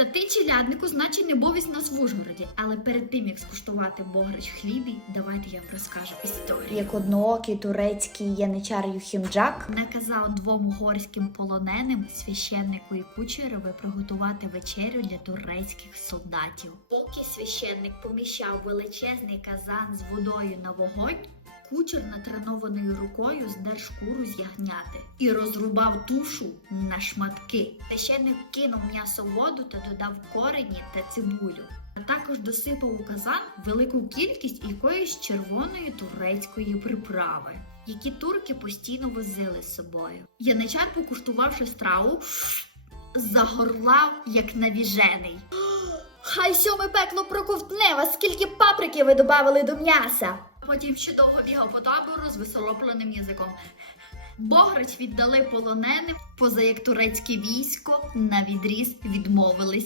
Та ти челяднику, значить, не із нас в Ужгороді. Але перед тим як скуштувати бограч хлібі, давайте я вам розкажу історію. Як одноокий турецький яничар Юхімджак Наказав двом угорським полоненим священнику і кучерові приготувати вечерю для турецьких солдатів. Поки священник поміщав величезний казан з водою на вогонь. Кучер натренованою рукою здер шкуру з ягняти і розрубав тушу на шматки. Священник кинув м'ясо в воду та додав корені та цибулю. А також досипав у казан велику кількість якоїсь червоної турецької приправи, які турки постійно возили з собою. Яничар, покуштувавши страву, загорлав як навіжений. Хай сьоме пекло проковтне вас, скільки паприки ви додавали до м'яса. Потім ще довго бігав по табору з висолопленим язиком. Бограч віддали полоненим, поза як турецьке військо на відріз відмовились